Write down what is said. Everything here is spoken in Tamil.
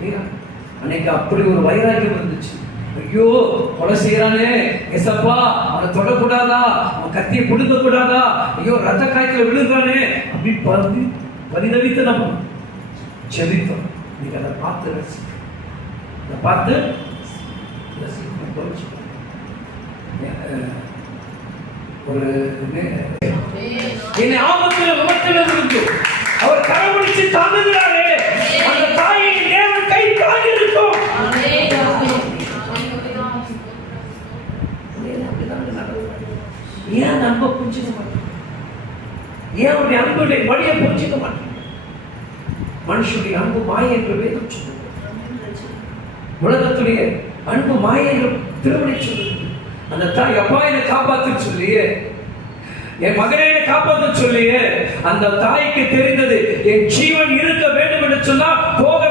இல்லையா? அன்னைக்கு அப்படி ஒரு வைராக்கியம் இருந்துச்சு. ஐயோ கொலை செய்யறானே, எசப்பா அவனை தொடக்கூடாதா, அவன் கத்தியை கொடுக்க கூடாதா, ஐயோ ரத்த காய்ச்சல விழுறானே அப்படி பரிதவித்து நம்ம செபித்தோம். நீங்க அதை பார்த்து அதை பார்த்து ஒரு என்னை ஆபத்தில் விமர்சனம் அவர் கரவழிச்சு தாங்குகிறாரே, அந்த தாயை தேவன் கை தாங்கி இருக்கும். ஏன் அன்பை புரிஞ்சுக்க மாட்டேன்? ஏன் அவருடைய அன்புடைய வழியை புரிஞ்சுக்க மாட்டேன்? மனுஷனுடைய அன்பு மாயை என்று வேதம் சொல்லுது. உலகத்துடைய அன்பு மாயை என்று திருமணி சொல்லுது. அந்த தாய் அப்பா என்னை காப்பாற்ற சொல்லியே, என் மகனை காப்பாற்ற சொல்லியே, அந்த தாய்க்கு தெரிந்தது என் ஜீவன் இருக்க வேண்டும் என்று சொன்னா போக